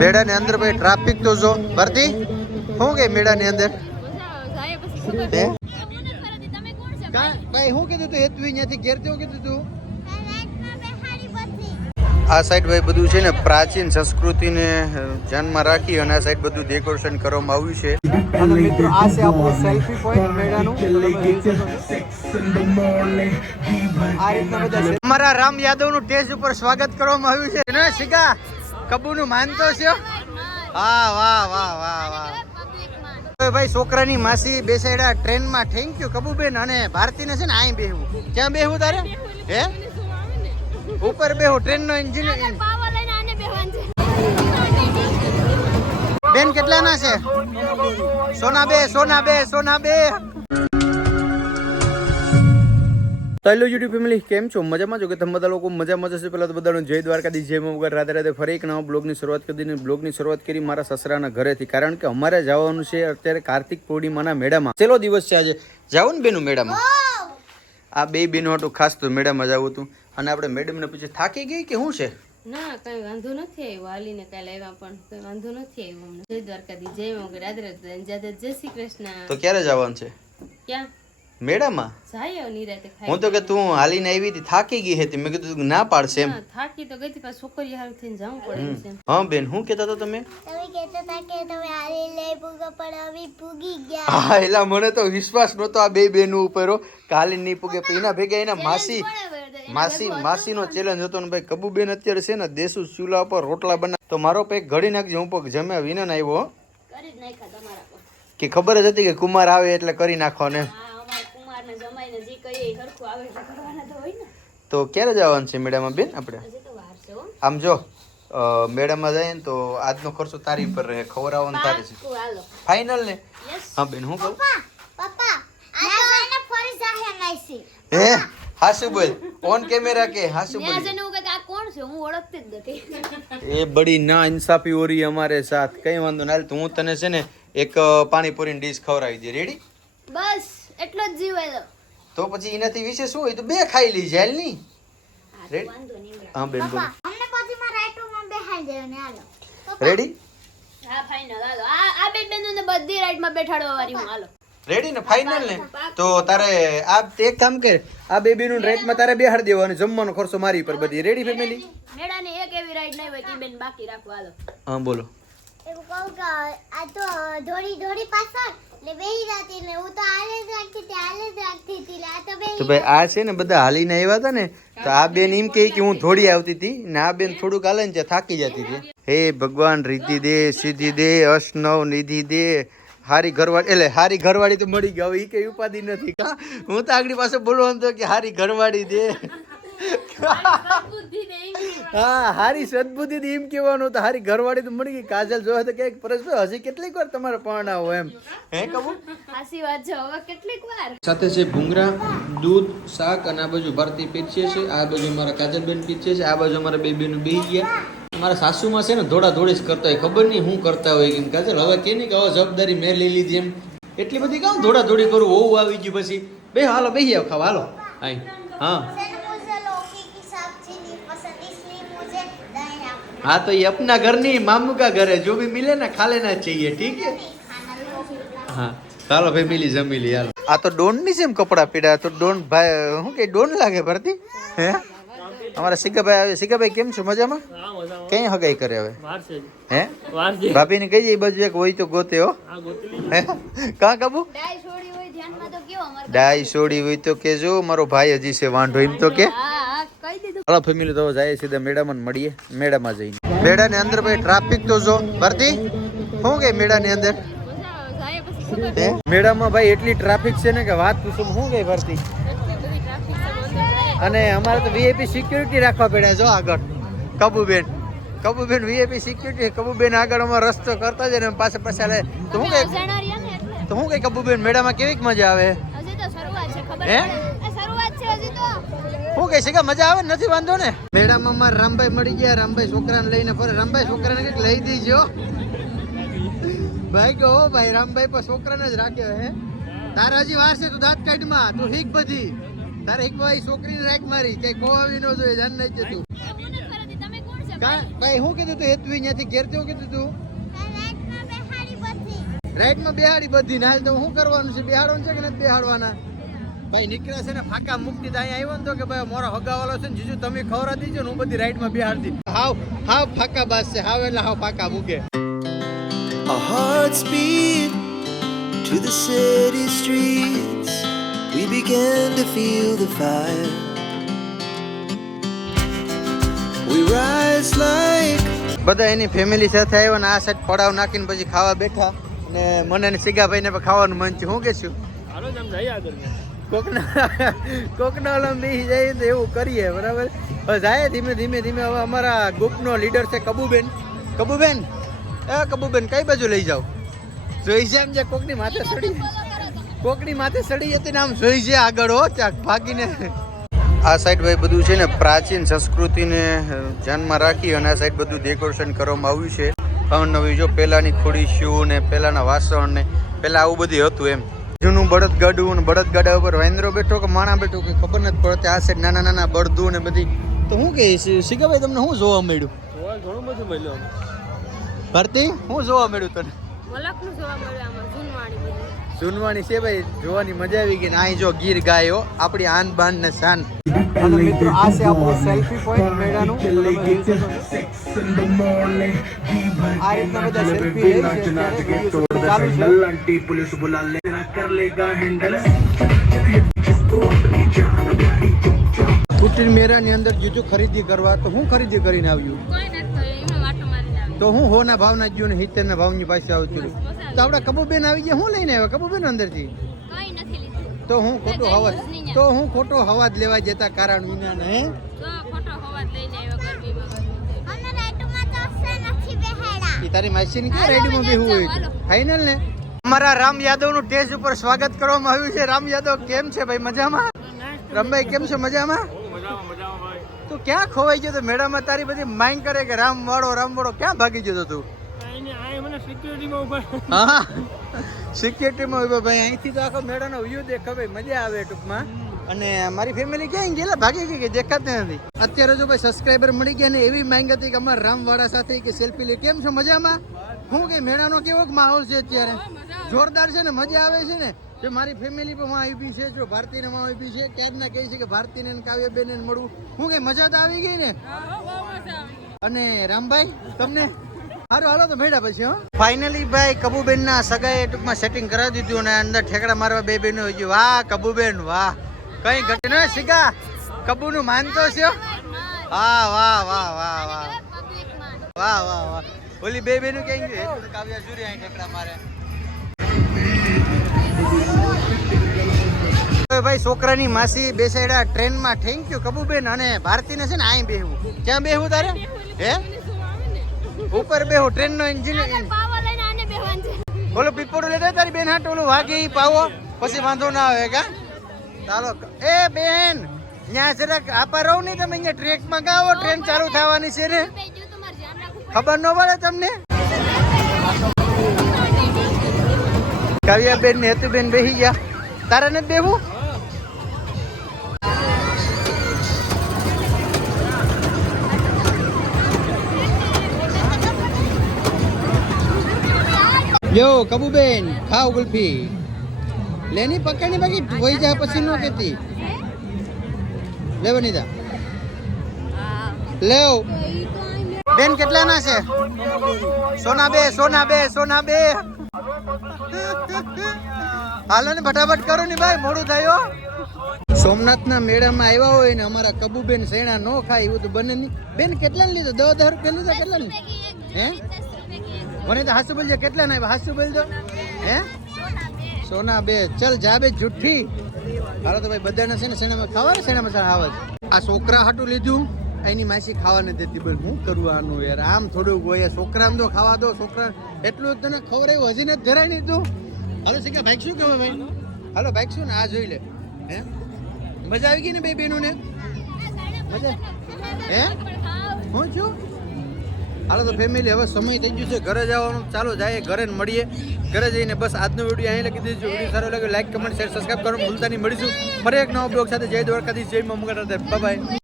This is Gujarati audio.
મેળા ની અંદર ભાઈ ટ્રાફિક તો જો ભરતી શું કે મેળા ની અંદર ભાઈ શું કીધું તું હેતુ અહીંયાથી ઘેર કેવું કીધું તું આ સાઈડ ભાઈ બધું છે ને પ્રાચીન સંસ્કૃતિને ધ્યાનમાં રાખી અને આ સાઈડ બધું ડેકોરેશન કરવામાં આવ્યું છે અને મિત્રો આ છે આપણું સેલ્ફી પોઈન્ટ મેળાનું આ રીતના બધા છે અમારા રામ યાદવનું સ્ટેજ ઉપર સ્વાગત કરવામાં આવ્યું છે ને શિખા કબૂનું માનતો છે હા વાહ વાહ વાહ વાહ ભાઈ છોકરાની માસી બેસાડ્યા ટ્રેનમાં થેન્ક યુ કબુબેન અને ભારતીને છે ને અહીં બેહવું ક્યાં બેહવું તારે હે ઉપર બેહો ટ્રેન નો એન્જિન બેન કેટલા ના છે સોના બે હેલો યુટ્યુબ ફેમિલી કેમ છો મજામાં છો કે તમે બધા લોકો મજામાં જશે પહેલા તો બધાનો જય દ્વારકાધીશ જય મગર રાધે રાધે ફરી એક નવા બ્લોગની શરૂઆત કરી દીધી બ્લોગની શરૂઆત કરી મારા સસરાના ઘરેથી કારણ કે અમારે જવાનું છે અત્યારે કાર્તિક પૂર્ણિમાના મેળામાં છેલ્લો દિવસ છે આજે જાવું ને બેનું મેળામાં આ બે બેનો હતું ખાસ તો મેળામાં જવું હતું અને આપણે મેડમને પૂછે થાકી ગઈ કે શું છે ના કઈ વાંધો નથી આવ્યો વાલીને કાલે આવ્યા પણ કઈ વાંધો નથી આવ્યો અમને જય દ્વારકાધીશ જય મગર રાધે રાધે જય શ્રી કૃષ્ણ તો ક્યારે જવાનું છે ક્યાં મેળામાં જાય નિરાતે ખાઈ હું તો કે તું હાલીને આવી હતી થાકી ગઈ હતી મેં કીધું ના પાડશે એમ થાકી તો ગઈ હતી પણ છોકરી હાલ થઈને જવું પડે છે હા બેન શું કહેતા હતા તમે કહેતા હતા કે તમે હાલી લઈ પૂગા પણ હવે પૂગી ગયા હા એલા મને તો વિશ્વાસ નહોતો આ બે બેનો ઉપર કાલી નહીં પૂગે એના ભેગા એના માસીનો ચેલેન્જ હતો ને ભાઈ કબુબેન અત્યારે છે ને દેશુ ચૂલા પર રોટલા બનાવ તો મારો પેક ઘડી નાખજો હું પગ જમ્યા વિના આવ્યો કરી જ નાખ્યા તમારા પર કે ખબર જ હતી કે કુમાર આવે એટલે કરી નાખો ને તો ક્યારે જવાનું છે મેળામાં બેન આપણે આમ જો મેળામાં જાય ને તો આજનો ખર્ચો તારી પર રહે ખવડાવવાનું તારી છે ફાઇનલ ને હા બેન હું કહું પપ્પા આ તો એને ફરી જાહે નાઈસી હે હાસુ બોલ ઓન કેમેરા કે હાસુ બોલ મેં જને કે આ કોણ છે હું ઓળખતી જ નથી એ બડી ના ઇન્સાફી ઓરી અમારે સાથ કઈ વાંધો ના તો હું તને છે ને એક પાણીપુરીની ડીશ ખવડાવી દે રેડી બસ એટલો જ જીવાય તો પછી એનાથી વિશે શું હોય તો બે ખાઈ લઈ જાય ની રેડી હા બેન બોલ અમને પછી માં રાઈટમાં બેહાઈ દેવ ને હાલો રેડી હા ફાઇનલ હાલો આ બે બેનોને બધી રાઈડમાં બેઠાડવા વાળી હું હાલો રેડી ને ફાઇનલ ને તો તારે આ એક કામ કર આ બે બેનું રાઈટમાં તારે બેહાડ દેવાનો જમવાનો ખર્ચો મારી પર બધી રેડી ફેમિલી મેળાની એક એવી રાઈડ નહીં હોય કે બેન બાકી રાખવા હાલો હા બોલો એવું કહું કે આ તો ધોડી પાછળ એટલે બેહી રાતી ને હું તો આલે જ રાખતી હતી આ તો બેહી તો ભાઈ આ છે ને બધા હાલીને આવ્યા હતા ને તો આ બેન એમ કહે કે હું થોડી આવતી હતી ને આ બેન થોડુંક હાલે ને ત્યાં થાકી જતી હતી હે ભગવાન રીતિ દે સીધી દે અષ્નવ નિધિ દે હારી ઘરવાળી એટલે હારી ઘરવાળી તો મળી ગઈ હવે એ કઈ ઉપાધિ નથી કા હું તો આગળ પાસે બોલવાનું તો કે હારી ઘરવાળી દે હા હારી સદબુદ્ધિ એમ કેવાનું તો હારી ઘરવાળી તો મળી ગઈ કાજલ જોવા તો ક્યાંક પરેશભાઈ હજી કેટલીક વાર તમારે પરણા હોય એમ હે કબુ હાસી વાત છે હવે કેટલીક વાર સાથે છે ભૂંગરા દૂધ શાક અને આ બાજુ ભારતી પીછે છે આ બાજુ અમારા કાજલબેન પીછે છે આ બાજુ અમારા બે બેનું બેહી ગયા મારા સાસુમાં છે ને દોડા દોડી જ કરતા હોય ખબર નહીં શું કરતા હોય કે કાજલ હવે કે નહીં કે હવે જવાબદારી મેં લઈ લીધી એમ એટલી બધી કામ દોડા દોડી કરું હોવું આવી ગયું પછી બે હાલો બેહી આવ ખાવા હાલો હા हाँ तो ये अपना घर नहीं मामू का घर है जो भी मिले ना खा लेना चाहिए ठीक है हाँ ચાલો ભાઈ મિલી જમી લી હાલો આ તો ડોન ની સેમ કપડા પીડા તો ડોન ભાઈ હું કે ડોન લાગે ભરતી હે અમારા સિકાભાઈ આવે સિકાભાઈ કેમ છો મજામાં કઈ હગાઈ કરે હવે હે ભાભી ને કઈ એ બાજુ એક હોય તો ગોતે હો હે કા કાબુ ડાઈ છોડી હોય તો કેજો મારો ભાઈ હજી છે વાંઢો એમ તો કે હાલો ફેમિલી તો જાય સીધા મેળામાં મળીએ મેળામાં જઈને મેળા ની અંદર ભાઈ ટ્રાફિક તો જો ભરતી શું કે મેળા ની અંદર મેળામાં ભાઈ એટલી ટ્રાફિક છે ને કે વાત પૂછો શું કે ભરતી અને અમારે તો વીઆઈપી સિક્યુરિટી રાખવા પડ્યા જો આગળ કબુબેન વીઆઈપી સિક્યુરિટી કબુબેન આગળ અમારો રસ્તો કરતા જ ને પાછા પાછા લે તો શું કે કબુબેન મેળામાં કેવી મજા આવે હે શું કહે છે કે મજા આવે નથી વાંધો ને મેળામાં અમારે રામભાઈ મળી ગયા રામભાઈ છોકરાને લઈને ફરે રામભાઈ છોકરાને કંઈક લઈ દીજો ભાઈ કહો ભાઈ રામભાઈ પર છોકરાને જ રાખ્યો હે તારે હજી વાર છે તું દાંત કાઢમાં તું હીક બધી તારે હીક ભાઈ છોકરીને રાખ મારી કઈ કોવાવી ન જોઈએ જાન નહીં તું ભાઈ શું કીધું તું હેતુ અહીંયાથી ઘેર શું કીધું તું રાઈટમાં બેહાડી બધી ને હાલ તો શું કરવાનું છે બેહાડવાનું છે કે નથી બેહાડવાના ભાઈ નીકળ્યા છે ને ફાકા મુક્તિ અહીંયા આવ્યો ને તો કે ભાઈ મારો હગાવાલો છે ને જીજુ તમે ખવરા દીજો ને હું બધી રાઈટમાં બેહાડી દી હાવ ફાકા બાસ છે હાવ એટલે હાવ ફાકા મૂકે Our hearts beat to the city streets. We began to feel the fire. We rise like બધા એની ફેમિલી સાથે આવ્યા ને આ સાઈડ પડાવ નાખીને પછી ખાવા બેઠા ને મને ને સિગાભાઈ ને ખાવાનું મન છે હું કે છું કોકના ઓલા બેસી જાય તો એવું કરીએ બરાબર હવે જાય ધીમે ધીમે હવે અમારા ગ્રુપનો લીડર છે કબુબેન કઈ બાજુ લઈ જાવ જોઈ છે એમ જે કોકની માથે સડી હતી ને આમ જોઈ છે આગળ હો ચાક ભાગીને આ સાઈડ ભાઈ બધું છે ને પ્રાચીન સંસ્કૃતિને ધ્યાનમાં રાખી અને આ સાઈડ બધું ડેકોરેશન કરવામાં આવ્યું છે અવનવી જો પહેલાની ખોડીશું ને પહેલાના વાસણ ને પહેલા આવું બધું હતું એમ જૂનું બળદગાડું ને બળદગાડા ઉપર વાંદરો બેઠો કે માણા બેઠો કે ખબર નથી પડતી આ સાઈડ નાના બળદું ને બધી તો શું કહે શીખાભાઈ તમને શું જોવા મળ્યું ઘણું બધું મળ્યું ભરતી શું જોવા મળ્યું તને વલખનું જોવા મળ્યું આમાં જૂનવાણી સુનવાની છે ભાઈ જોવાની મજા આવી ગઈ ને અહીં જો ગીર ગાયો આપણી આન બાન ને શાન અને મિત્રો આ છે આપણું સેલ્ફી પોઈન્ટ મેળાનું આ રીતના બધા સેલ્ફી લે છે ચાલુ છે पुलिस बुला ले कर लेगा हैंडल કુટીર મેળાની અંદર જુજુ ખરીદી કરવા તો હું ખરીદી કરીને આવ્યું કોઈ નથી થયું એમાં વાટો મારીને આવી તો હું હોના ભાવના ગયું ને 70 ના ભાવની પાસે આવું છું તો આપડા કબુબેન આવી ગયા હું લઈને આવ્યા કબુબેન અંદરથી કઈ નથી લીધું તો હું ખોટો હવાજ લેવા જતા કારણ વિના ને હે તો ખોટો હવાજ લઈને આવ્યો ગરમીમાં અમે રાઈટમાં તો નથી બેહાડા ઈ તારી માસીની કે રાઈડમાં બેહું હોય ફાઇનલ ને અમારા રામ યાદવ નું ટેસ્ટ ઉપર સ્વાગત કરવામાં આવ્યું છે રામ યાદવ કેમ છે ભાઈ મજામાં રમભાઈ કેમ છે મજામાં તું ક્યાં ખોવાઈ ગયો તો મેળામાં તારી બધી માંગ કરે કે રામ વાળો ક્યાં ભાગી ગયો તું હા સિક્યુરિટીમાં ઉભા ભાઈ અહીંથી તો આખો મેળાનો વ્યૂ દેખાય ભાઈ મજા આવે ટૂંકમાં અને મારી ફેમિલી ક્યાં ગયેલા ભાગી ગઈ કે દેખાતી નથી અત્યારે જો ભાઈ સબસ્ક્રાઈબર મળી ગયા ને એવી માંગ હતી કે અમારા રામવાડા સાથે કે સેલ્ફી લે કેમ છો મજામાં હું કે મેળાનો કેવો માહોલ છે અત્યારે જોરદાર છે ને મજા આવે છે ને જો મારી ફેમિલી પણ માં આવી છે જો ભારતીને માં આવી છે ક્યારના કહે છે કે ભારતીને ને કાવ્યબેન મળવું હું કે મજા તો આવી ગઈ ને અને રામભાઈ તમને હારું હાલો તો મેળા પછી હો ફાઇનલી ભાઈ કબુબેન ના સગાએ ટૂંકમાં સેટિંગ કરાવી દીધું અને અંદર ઠેકડા મારવા બે બેનો હોય વાહ કબુબેન વાહ કઈ ઘટે ન શીખા કબુ નું માનતો છે હા વાહ વાહ વાહ વાહ વાહ વાહ વાહ ઓલી બે બેનું કઈ ગયું કાવ્યા સૂર્ય અહીં ઠેકડા મારે ભાઈ છોકરાની માસી બેસાડ્યા ટ્રેનમાં થેન્ક યુ કબુબેન અને ભારતીને છે ને અહીં બેહવું ક્યાં બેહવું તારે હે ઉપર બેહું ટ્રેન નો એન્જિન બોલો પીપોડું લેતા તારી બેન હાટ ઓલું વાગે ઈ પાવો પછી વાંધો ના આવે કા ચાલો એ બેન ત્યાં જરાક આપા રહો નહીં તમે અહીંયા ટ્રેકમાં ગાવો ટ્રેન ચાલુ થવાની છે ને ખબર ન પડે તમને કાવ્યાબેન ને હેતુબેન બેસી ગયા તારે નથી બેહવું યો કબુબેન ખાવ ગુલ્ફી લેની પકડની બાકી વહી જાય પછી નો કેતી લેવાની તા લેવ બેન કેટલા ના છે સોના બે હાલો ને ફટાફટ કરો ને ભાઈ મોડું થયો સોમનાથના મેળામાં આવ્યા હોય ને અમારા કબુબેન સૈણા નો ખાય એવું તો બને નહીં બેન કેટલા ને લીધો 10,000 રૂપિયા લીધા કેટલા ને હે મને તો હાસુ બોલજો કેટલા ના હાસુ બોલજો હે સોના બે ચલ જાબે જુઠ્ઠી હાલો તો ભાઈ બધાને છે ને સેણામાં ખાવા ને સેણામાં આવાજ આ છોકરા હાટું લીધું એની માસી ખાવા નથી દેતી બોલ હું કરું આનું યાર આમ થોડું હોય છોકરાને તો ખાવા દો છોકરા એટલું તને ખવડાવ્યું હજી નથી ધરાય નહીં તું હાલો શીખા બાઈક શું કહેવાય ભાઈ હાલો બાઈક શું ને આ જોઈ લે હે મજા આવી ગઈ ને બે બેનું ને મજા હે હું છું હાલો તો ફેમિલી હવે સમય થઈ ગયો છે ઘરે જવાનું ચાલો જાય ઘરે મળીએ ઘરે જઈને બસ આજનો વિડીયો અહીં લખી દીધું વિડીયો સારો લાગે લાઈક કમેન્ટ શેર સબસ્ક્રાઈબ કરવાનું ભૂલતા નહીં મળીશું ફરી એક નવો બ્લોગ સાથે જય દ્વારકાધીશ જય મમ્મી બાય